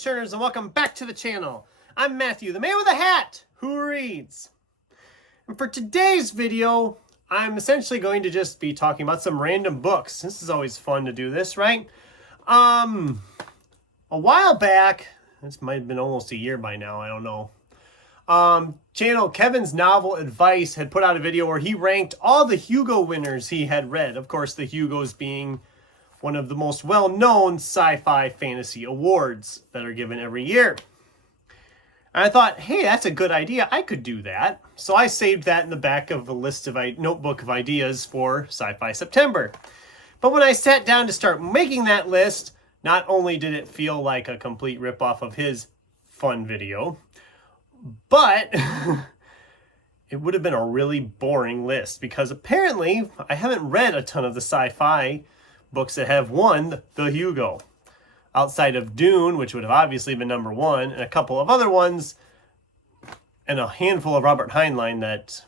page-turners, and welcome back to the channel. I'm Matthew, the man with a hat who reads. And for today's video, I'm essentially going to just be talking about some random books. This is always fun to do this, right? A while back, this might have been almost a year by now, I don't know. Channel Kevin's Novel Advice had put out a video where he ranked all the Hugo winners he had read. Of course, the Hugos being one of the most well-known sci-fi fantasy awards that are given every year. And I thought, hey, that's a good idea. I could do that. So I saved that in the back of a list of notebook of ideas for Sci-Fi September. But when I sat down to start making that list, not only did it feel like a complete ripoff of his fun video, but it would have been a really boring list because apparently I haven't read a ton of the sci-fi books that have won the Hugo. Outside of Dune, which would have obviously been number one, and a couple of other ones, and a handful of Robert Heinlein that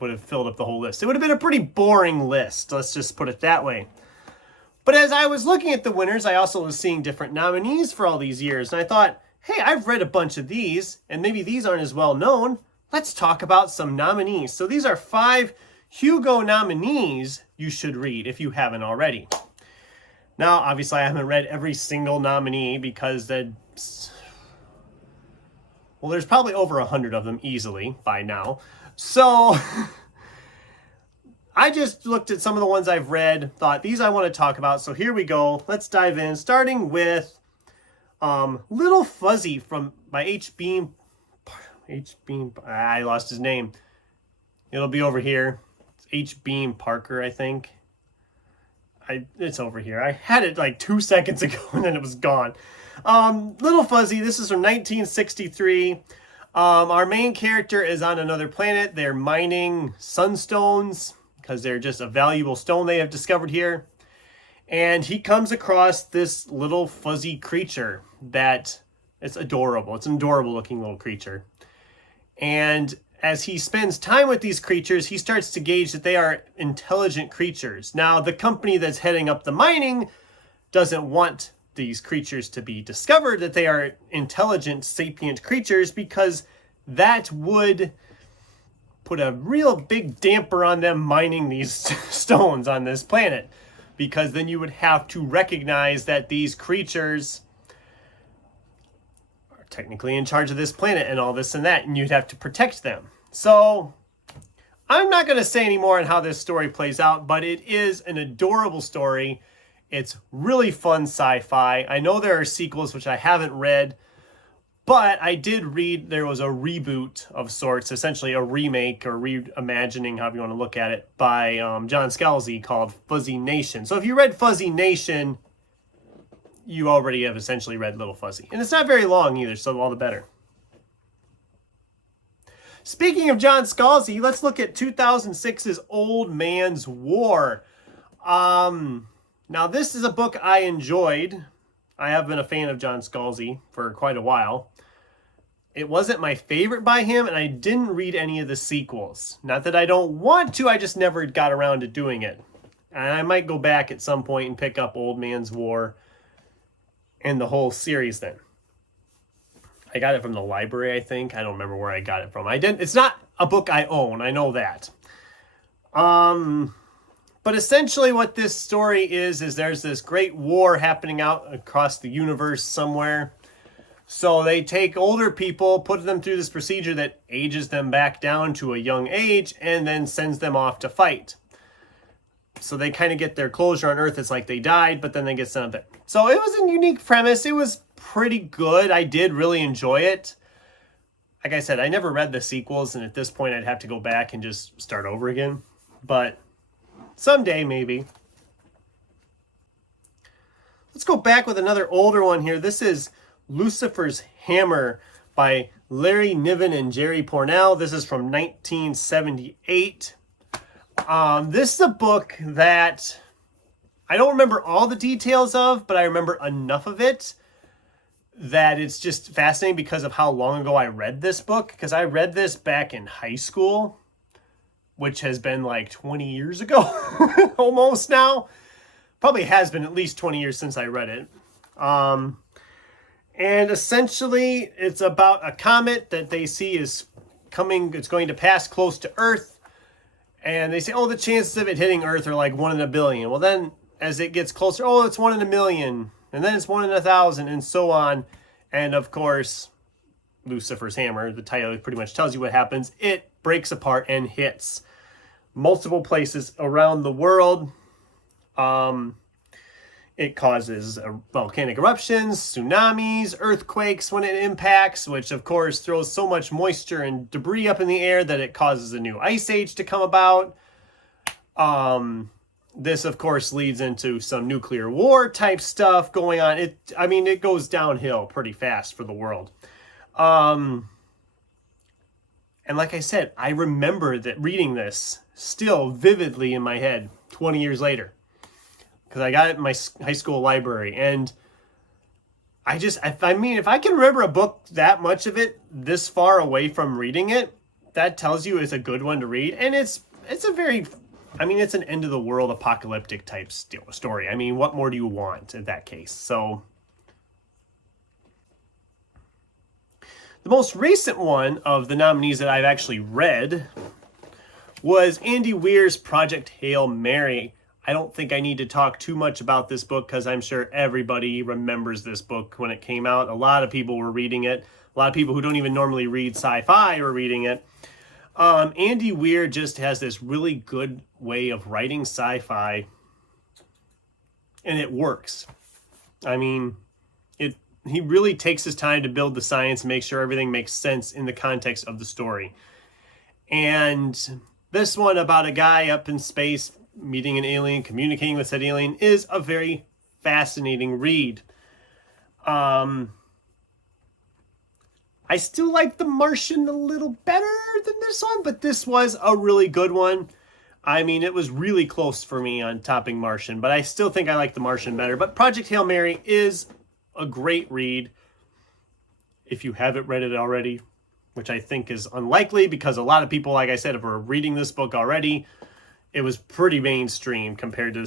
would have filled up the whole list. It would have been a pretty boring list, let's just put it that way. But as I was looking at the winners, I also was seeing different nominees for all these years, and I thought, hey, I've read a bunch of these, and maybe these aren't as well known. Let's talk about some nominees. So these are 5 Hugo nominees you should read if you haven't already. Now, obviously, I haven't read every single nominee because there's probably over 100 of them easily by now. So I just looked at some of the ones I've read, thought these I want to talk about. So here we go. Let's dive in, starting with Little Fuzzy by I lost his name. It'll be over here. It's H. Beam Parker, I think. It's over here. I had it like 2 seconds ago and then it was gone. Little Fuzzy, this is from 1963. Our main character is on another planet. They're mining sunstones because they're just a valuable stone they have discovered here. And he comes across this little fuzzy creature that it's adorable. It's an adorable looking little creature. And as he spends time with these creatures, he starts to gauge that they are intelligent creatures. Now, the company that's heading up the mining doesn't want these creatures to be discovered that they are intelligent, sapient creatures because that would put a real big damper on them mining these stones on this planet. Because then you would have to recognize that these creatures are technically in charge of this planet and all this and that, and you'd have to protect them. So I'm not going to say any more on how this story plays out, but it is an adorable story. It's really fun sci-fi. I know there are sequels, which I haven't read, but I did read there was a reboot of sorts, essentially a remake or reimagining, however you want to look at it, by John Scalzi called Fuzzy Nation. So if you read Fuzzy Nation, you already have essentially read Little Fuzzy. And it's not very long either, so all the better. Speaking of John Scalzi, let's look at 2006's Old Man's War. Now, this is a book I enjoyed. I have been a fan of John Scalzi for quite a while. It wasn't my favorite by him, and I didn't read any of the sequels. Not that I don't want to, I just never got around to doing it. And I might go back at some point and pick up Old Man's War and the whole series then. I got it from the library, I think. I don't remember where I got it from. It's not a book I own, I know that. But essentially what this story is there's this great war happening out across the universe somewhere. So they take older people, put them through this procedure that ages them back down to a young age, and then sends them off to fight. So they kind of get their closure on Earth. It's like they died, but then they get sent up. So it was a unique premise. It was pretty good. I did really enjoy it. Like I said, I never read the sequels, and at this point I'd have to go back and just start over again. But someday, maybe. Let's go back with another older one here. This is Lucifer's Hammer by Larry Niven and Jerry Pournelle. This is from 1978. This is a book that I don't remember all the details of, but I remember enough of it that it's just fascinating because of how long ago I read this book. Because I read this back in high school, which has been like 20 years ago, almost now. Probably has been at least 20 years since I read it. And essentially, it's about a comet that they see is coming, it's going to pass close to Earth. And they say, oh, the chances of it hitting Earth are like 1 in a billion. Well, then as it gets closer, oh, it's 1 in a million. And then it's 1 in 1,000, and so on. And of course, Lucifer's hammer, the title pretty much tells you what happens. It breaks apart and hits multiple places around the world. It causes volcanic eruptions, tsunamis, earthquakes when it impacts, which of course throws so much moisture and debris up in the air that it causes a new ice age to come about. This of course leads into some nuclear war type stuff going on. It goes downhill pretty fast for the world. And like I said, I remember that reading this still vividly in my head 20 years later, because I got it in my high school library. And if I can remember a book that much of it this far away from reading it, that tells you it's a good one to read. And it's an end of the world apocalyptic type story. I mean, what more do you want in that case? So the most recent one of the nominees that I've actually read was Andy Weir's Project Hail Mary. I don't think I need to talk too much about this book because I'm sure everybody remembers this book when it came out. A lot of people were reading it. A lot of people who don't even normally read sci-fi were reading it. Andy Weir just has this really good way of writing sci-fi, and it works. I mean, he really takes his time to build the science and make sure everything makes sense in the context of the story. And this one about a guy up in space meeting an alien, communicating with said alien, is a very fascinating read. I still like The Martian a little better than this one, but this was a really good one. I mean, it was really close for me on topping Martian, but I still think I like The Martian better. But Project Hail Mary is a great read if you haven't read it already, which I think is unlikely because a lot of people, like I said, are reading this book already. It was pretty mainstream compared to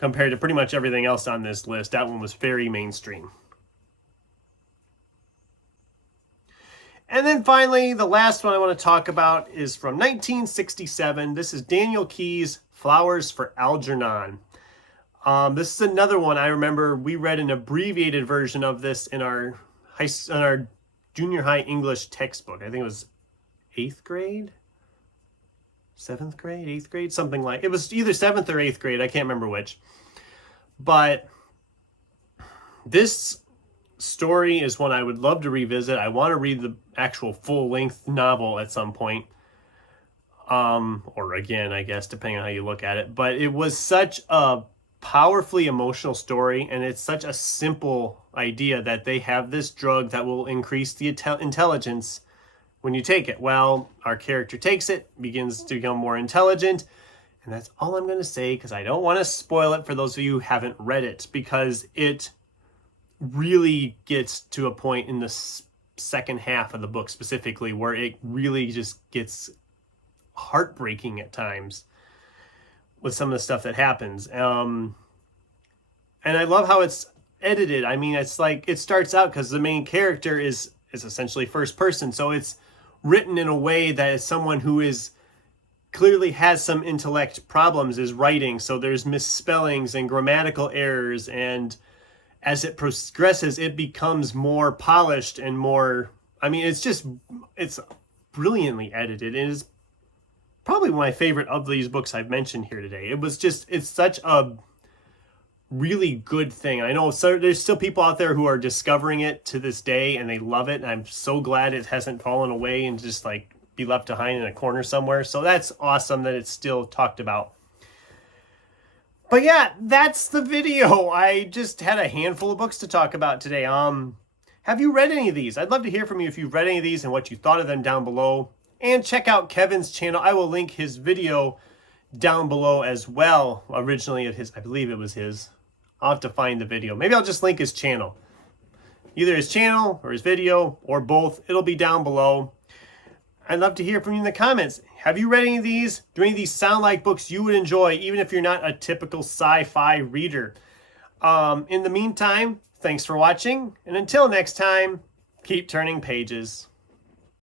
pretty much everything else on this list. That one was very mainstream. And then finally, the last one I want to talk about is from 1967. This is Daniel Keyes' Flowers for Algernon. This is another one I remember we read an abbreviated version of this in our junior high English textbook. I think it was 8th grade? 7th grade, 8th grade, something like it was either 7th or 8th grade. I can't remember which. But this story is one I would love to revisit. I want to read the actual full-length novel at some point. Or again, I guess, depending on how you look at it. But it was such a powerfully emotional story, and it's such a simple idea that they have this drug that will increase the intelligence when you take it. Well, our character takes it, begins to become more intelligent, and that's all I'm going to say because I don't want to spoil it for those of you who haven't read it, because it really gets to a point in the second half of the book specifically where it really just gets heartbreaking at times with some of the stuff that happens. And I love how it's edited. I mean, it's like it starts out because the main character is essentially first person, so it's written in a way that is someone who is clearly has some intellect problems is writing. So there's misspellings and grammatical errors, and as it progresses, it becomes more polished and more, I mean, it's brilliantly edited. It is probably one of my favorite of these books I've mentioned here today. It's such a really good thing. I know there's still people out there who are discovering it to this day and they love it. And I'm so glad it hasn't fallen away and just like be left behind in a corner somewhere. So that's awesome that it's still talked about. But yeah, that's the video. I just had a handful of books to talk about today. Have you read any of these? I'd love to hear from you if you've read any of these and what you thought of them down below. And check out Kevin's channel. I will link his video down below as well. Originally of his, I believe it was his. I'll have to find the video. Maybe I'll just link his channel. Either his channel or his video or both. It'll be down below. I'd love to hear from you in the comments. Have you read any of these? Do any of these sound like books you would enjoy, even if you're not a typical sci-fi reader? In the meantime, thanks for watching, and until next time, keep turning pages.